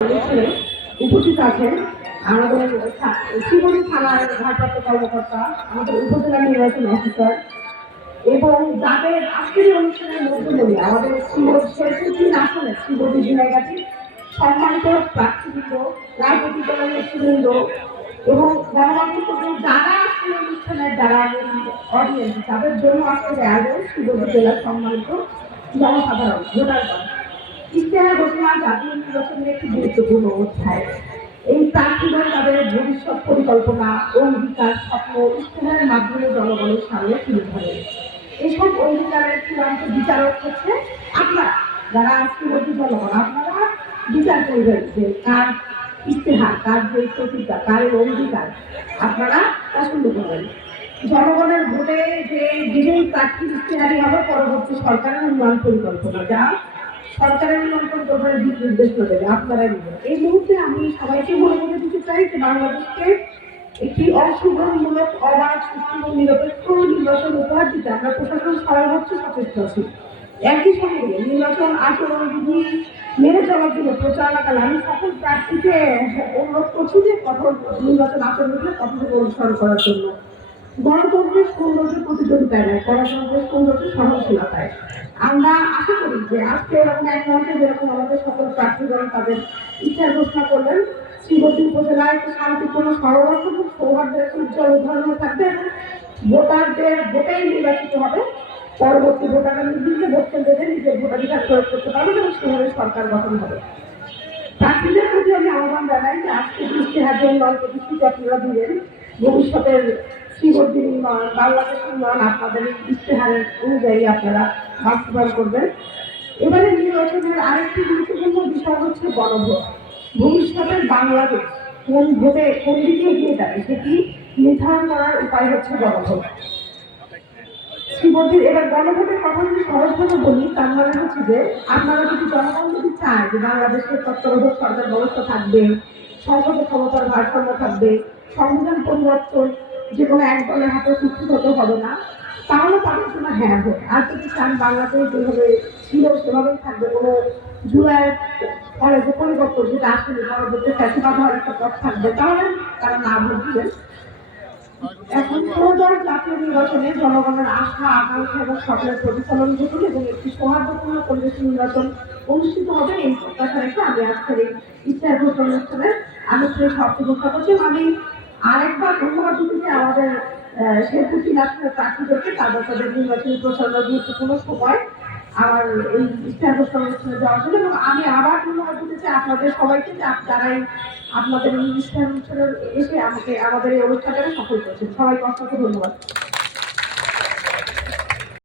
অনুষ্ঠানে উপস্থিত আছেন আমাদের শ্রীমণি থানার ভারপ্রাপ্ত কর্মকর্তা, আমাদের উপজেলা নির্বাচন অফিসার এবং যাদের আজকের অনুষ্ঠানের মধ্যমণি আমাদের শেরপুর আসনে শ্রীমতী জুনাইগাটি সম্মানিত প্রার্থীবৃন্দ, রাজনৈতিক দলের নেতৃবৃন্দ এবং গণমাধ্যম যারা আজকের অনুষ্ঠানের যারা অডিয়েন্স, তাদের জন্য আজকের আয়োজন শ্রীমতী জেলার সম্মানিত জনসাধারণ ভোটারগণ। ইশতেহার ঘোষণা জাতীয় নির্বাচনের একটি গুরুত্বপূর্ণ অধ্যায়। এই প্রার্থীগণ তাদের ভবিষ্যৎ পরিকল্পনা, অঙ্গীকার, স্বপ্ন ইশতেহারের মাধ্যমে জনগণের সামনে তুলে ধরে। এসব অঙ্গীকারের চূড়ান্ত বিচারক হচ্ছে আপনারা, যারা আজকে বলতে জনগণ। আপনারা বিচার করবেন যে কার ইশতেহার, কার যে প্রতিজ্ঞা, কার অঙ্গীকার আপনারা পছন্দ করবেন। জনগণের ভোটে যে বিজয়ী প্রার্থীর ইশতেহারই হবে পরবর্তী সরকারের উন্নয়ন পরিকল্পনা, যা সরকারের নিয়ন্ত্রণ করবে, দিক নির্দেশনা দেবে আপনারাই নেবেন। এই মুহূর্তে আমি সবাইকে বলে দিতে চাই যে বাংলাদেশকে একটি অংশগ্রহণমূলক, অবাধ, সুষ্ঠু ও নিরপেক্ষ নির্বাচন উপহার দিতে আমরা প্রশাসন সর্বোচ্চ সচেষ্ট আছি। একই সঙ্গে নির্বাচন আচরণবিধি মেনে চলার জন্য প্রচারণাকালে আমি সকল প্রার্থীকে অনুরোধ করছি যে কঠোর নির্বাচন আচরণবিধি কঠোর অনুসরণ করার জন্য। গণতন্ত্রের সৌন্দর্য প্রতিযোগিতায় নয়, গণতন্ত্রের সৌন্দর্য সহনশীলতায়। আমরা আশা করি যে আজকে এরকম এক মঞ্চে যেরকম আমাদের সকল প্রার্থীগণ তাদের ইচ্ছার ঘোষণা করলেন, শ্রীমতী উপজেলায় একটি শান্তিপূর্ণ, সরলতা এবং সৌহার্দ্যের একটি উজ্জ্বল উদাহরণ থাকবে এবং ভোটারদের ভোটেই নির্বাচিত হবে। পরবর্তী ভোটাররা নির্দিষ্ট ভোট কেন্দ্রে নিজের ভোটাধিকার প্রয়োগ করতে পারবেন এবং সেভাবে সরকার গঠন হবে। প্রার্থীদের প্রতি আমি আহ্বান জানাই যে আজকে ইশতেহার যে উন্নয়ন প্রতিশ্রুতি আপনারা দিলেন, ভবিষ্যতের শ্রীমতীর উন্নয়ন, বাংলাদেশের উন্নয়ন আপনাদের ইশতেহারের অনুযায়ী আপনারা বাস্তবায়ন করবেন। এবারে নির্বাচনের আরেকটি গুরুত্বপূর্ণ বিষয় হচ্ছে গণভোট। ভবিষ্যতের বাংলাদেশ কোন ভোটে কোন দিকে এগিয়ে যাবে সেটি নির্ধারণ করার উপায় হচ্ছে গণভোট। শ্রীমতীর এবার গণভোটের কথা যদি সহজভাবে বলি, তার মানে হচ্ছে যে আপনারা যদি জনগণ যদি চায় যে বাংলাদেশের তত্ত্বাবধায়ক সরকার ব্যবস্থা থাকবে, সংসদে ক্ষমতার ভারসাম্য থাকবে, সংবিধান পরিবর্তন যে কোনো এক দলের হাতে কুক্ষিগত হবে না, তাহলে তাদের জন্য হ্যাঁ ভোট। আর যদি চান বাংলাদেশ যেভাবে ছিল সেভাবেই থাকবে, কোনো জুলাইয়ের পরে যে পরিবর্তন যেটা আসলে গণভোটের ফ্যাসিবাদ হওয়ার একটা পথ থাকবে, তাহলে তারা না ভোট দিবেন। এখন জাতীয় নির্বাচনে জনগণের আশা, আকাঙ্ক্ষা এবং স্বপ্নের প্রতিফলন ঘটুন এবং একটি সৌহার্দ্যপূর্ণ পরিবেশ নির্বাচন অনুষ্ঠিত হবে, এই প্রত্যাশা রেখে আমি আজকের এই ইশতেহার ঘোষণা অনুষ্ঠানের আনুষ্ঠানিক সমাপ্তি ঘোষণা করছি। আমি আরেকবার ধন্যবাদ দিতে আমাদের শেরপুর আসনের প্রার্থীদেরকে তাদের নির্বাচনী প্রচারণার গুরুত্বপূর্ণ সময় আমার এই ইশতেহার ঘোষণা অনুষ্ঠানে যাওয়ার জন্য। এবং আমি আবার ধন্যবাদ দিতে চাই আপনাদের সবাইকে, যে যারাই আপনাদের এই ইশতেহার অনুষ্ঠানে এসে আমাদের এই অনুষ্ঠানটাকে সফল করেছেন। সবাইকে অসংখ্য ধন্যবাদ।